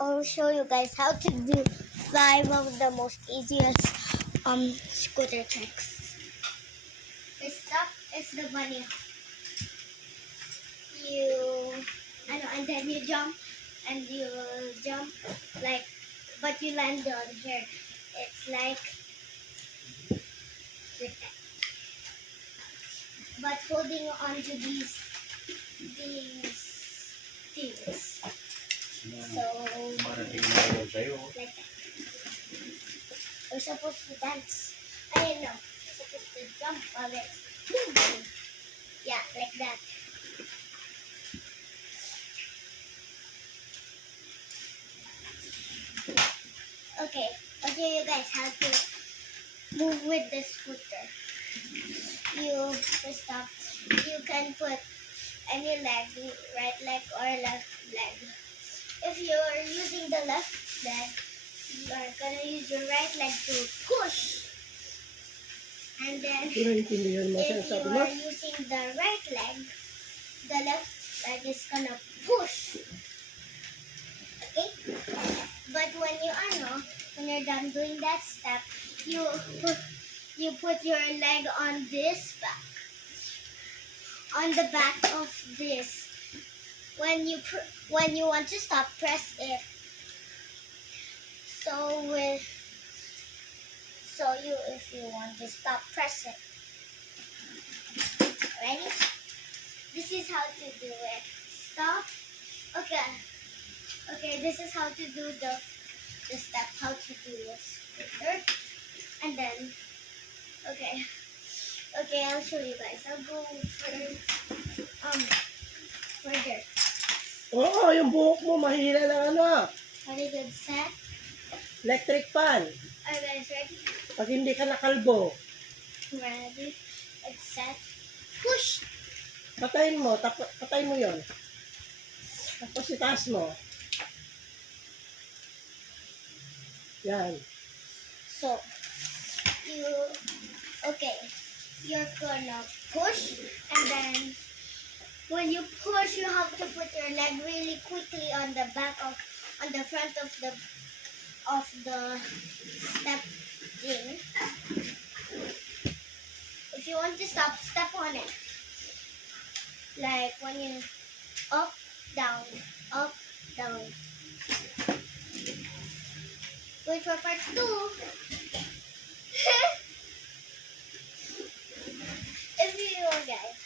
I'll show you guys how to do 5 of the most easiest scooter tricks. First up is the bunny hop. And then you jump, and you jump like, but you land on here. It's like that. But holding on to these things. So, like that. We're supposed to dance. I don't know. We're supposed to jump on it. Yeah, like that. Okay, I'll show you guys how to move with the scooter. First off, you can put any leg, right leg or left leg. If you're using the left leg, you are gonna use your right leg to push. And then, if you are using the right leg, the left leg is gonna push. Okay? But when you're done doing that step, you put your leg on this back, on the back of this. When you want to stop, press it. If you want to stop, press it. Ready? This is how to do it. Stop. Okay. This is how to do the step. How to do this. And then, okay. I'll show you guys. I'll go further. Oo, yung buhok mo, mahina ng ano. Very good, set. Electric fan. Are you guys ready? Pag hindi ka nakalbo. Ready, set, push. Patayin mo, patay mo yon. Tapos itaas mo. Yan. So, you're gonna push, and then when you push, you have to put your leg really quickly on the front of the step thing. If you want to stop, step on it. Like when you up, down, up, down. Wait for part 2. If you guys